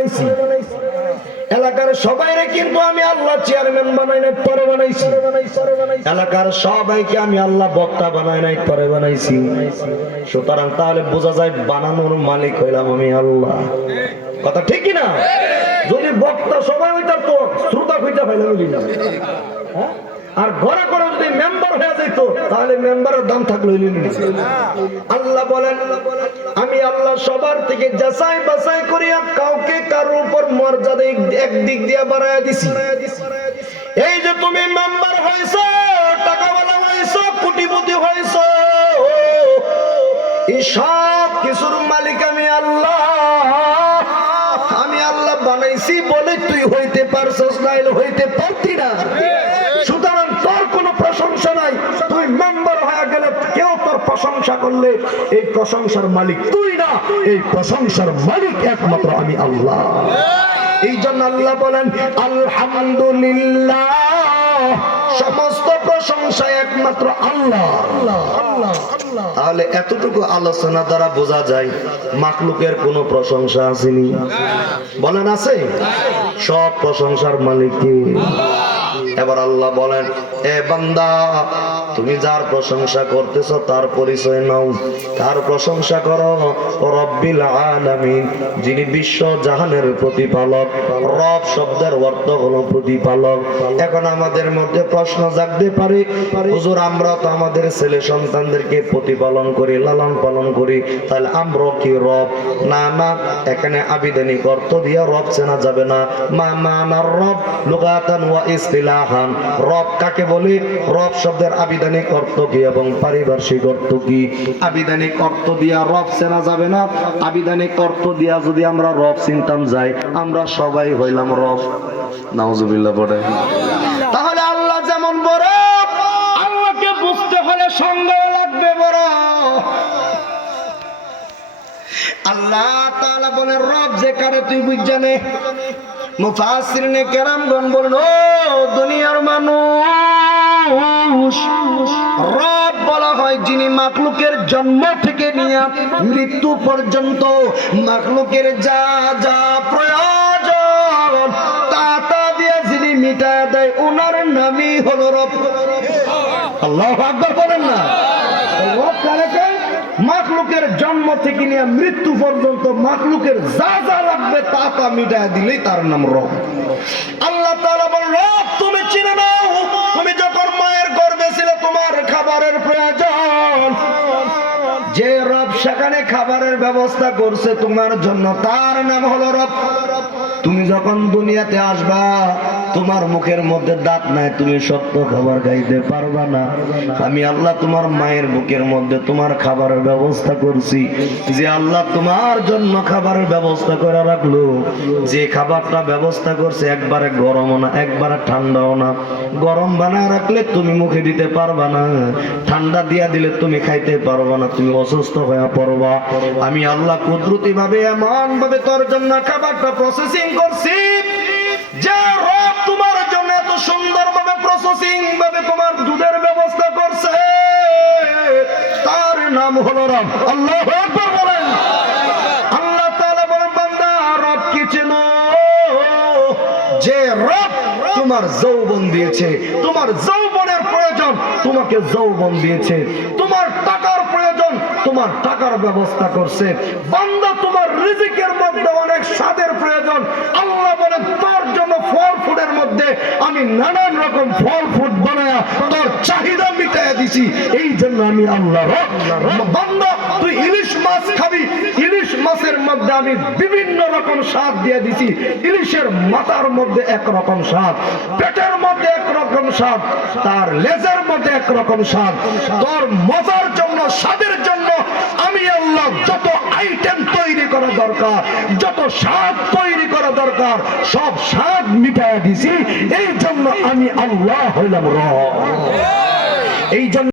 বানাইছি। এলাকার সবাইরে কিন্তু আমি আল্লাহ চেয়ারম্যান বানাই নাই, পরে বানাইছি। এলাকার সবাইকে আমি আল্লাহ বক্তা বানাই নাই, পরে বানাইছি। সুতরাং তাহলে বোঝা যায় বানানোর মালিক হইলাম আমি আল্লাহ। কথা ঠিক না যদি বক্তা সবাই হইতাম তো, শ্রোতা হইতে পাইলাম হ্যাঁ? আর ঘরে ঘরে যদি মেম্বার হয়ে যেত তাহলে মেম্বারের দাম থাকল আল্লাহ বলেন, আমি আল্লাহ সবার থেকে যাচাই বাছাই করিয়া কাউকে কারোর উপর মর্যাদা একদিক দিয়ে বাড়াইয়া দিছি। এই যে তুমি মেম্বার হয়েছো, টাকাওয়ালা হয়েছো, কোটিপতি হয়েছো, এই সব কিছুর মালিক আমি আল্লাহ। আমি আল্লাহ বানাইছি বলে তুই হইতে পারছস নাইলে হইতে পারতি না সুতরাং তোর কোনো প্রশংসা নাই তুই মেম্বার হয়ে গেলে কেউ তোর প্রশংসা করলে এই প্রশংসার মালিক তুই না, এই প্রশংসার মালিক একমাত্র আমি আল্লাহ। এই জন্য আল্লাহ বলেন, আলহামদুলিল্লাহ, সমস্ত প্রশংসা একমাত্র আল্লাহ। তাহলে এতটুকু আলোচনা দ্বারা বোঝা যায় মাকলুকের কোনো প্রশংসা আসেনি। বলেন, আছে? সব প্রশংসার মালিক? এবার আল্লাহ বলেন, এ বান্দা, তুমি যার প্রশংসা করতেছ তার পরিচয় নাও। তার প্রশংসা করো রব্বিল আলামিন, যিনি বিশ্ব জাহানের প্রতিপালক। রব শব্দের অর্থ হলো প্রতিপালক। এখন আমাদের মধ্যে প্রশ্ন জাগতে পারে, হুজুর, আমরা তো আমাদের ছেলে সন্তানদেরকে প্রতিপালন করি, লালন পালন করি, তাহলে আমরা কি রব? না না এখানে আবিধানিক অর্থ দিয়ে রব চেনা যাবে না। মা মা, আমার রব লুগাতান ওয়া ইস্তিলাহান রব কাকে বলি? রব শব্দের আবিধানিক অর্থ কি এবং পারিপার্শ্বিক অর্থ কি? আবিধানিক অর্থ দিয়া রব চেনা যাবে না। আবিধানিক অর্থ দিয়া যদি আমরা রব চিনতাম যাই আমরা সবাই হইলাম রব। নাউজুবিল্লাহ পড়ে। তাহলে আল্লাহ যেমন বড়, আল্লাহকে বুঝতে হলে সঙ্গ লাগবে বড়। আল্লাহ তাআলা বলে রব যে কারে তুই বুঝ জানে? মুফাসসিরিনে কেরামগণ বলল ও রব বলা হয় যিনি মাখলুকের জন্ম থেকে নিয়ে মৃত্যু পর্যন্ত মাকলুকের যা যা প্রয়োজন, তা তা দিয়ে যিনি মিটায় দেয় ওনার নামই হলো রব। আল্লাহ আকবর বলেন না। রব কারে মাখলুকের জন্ম থেকে নিয়ে মৃত্যু পর্যন্ত মাখলুকের যা যা লাগবে, তা তা মিটায় দিলেই তার নাম রব। আল্লাহ তাআলা খাবারের প্রয়োজন। যে রব সেখানে খাবারের ব্যবস্থা করছে তোমার জন্য তার নাম হলো রব। তুমি যখন দুনিয়াতে আসবা, তোমার মুখের মধ্যে দাঁত নাই, তুমি শক্ত খাবার খাইতে পারবা না। আমি আল্লাহ তোমার মায়ের বুকের মধ্যে তোমার খাবারের ব্যবস্থা করছি। যে আল্লাহ তোমার জন্য খাবারের ব্যবস্থা করে রাখল, যে খাবারটা ব্যবস্থা করছে একবারে গরমও না, একবারে ঠান্ডাও না। গরম বানায় রাখলে তুমি মুখে দিতে পারবা না, ঠান্ডা দিয়া দিলে তুমি খাইতে পারবা না, তুমি অসুস্থ হয়ে পড়বা। আমি আল্লাহ কুদরতি ভাবে এমন ভাবে তোর জন্য খাবারটা প্রসেসিং করছি, যে রব তোমার জন্য এত সুন্দর ভাবে প্রসেসিং ভাবে তোমার দুধের ব্যবস্থা করছে, তার নাম হলো রব। আল্লাহ বলেন। আল্লাহ বলেন, বান্দা, রব কি চেনো? যে রব তোমার যৌবন দিয়েছে, তোমার যৌবনের প্রয়োজন তোমাকে যৌবন দিয়েছে, তোমার টাকার প্রয়োজন তোমার টাকার ব্যবস্থা করছে। রিজিকের মধ্যে অনেক স্বাদের প্রয়োজন। আল্লাহ বলে, তোর জন্য ফল ফুডের মধ্যে আমি নানান রকম ফল ফুড বানায় তোর চাহিদা মিটাইয়া দিছি। এই জন্য আমি আল্লাহ বান্দা, তুই ইলিশ মাছ খাবি আমি বিভিন্ন রকম স্বাদ দিয়ে দিছি। ইলিশের মাথার মধ্যে এক রকম স্বাদ, পেটের মধ্যে এক রকম স্বাদ, তার লেজের মধ্যে এক রকম স্বাদ। তোর মজার জন্য, স্বাদের জন্য আমি আল্লাহ যত আইটেম তৈরি করা দরকার, যত স্বাদ তৈরি করা দরকার, সব স্বাদ মিটাইয়া দিছি। এই জন্য আমি আল্লাহ হইলাম রব। এই জন্য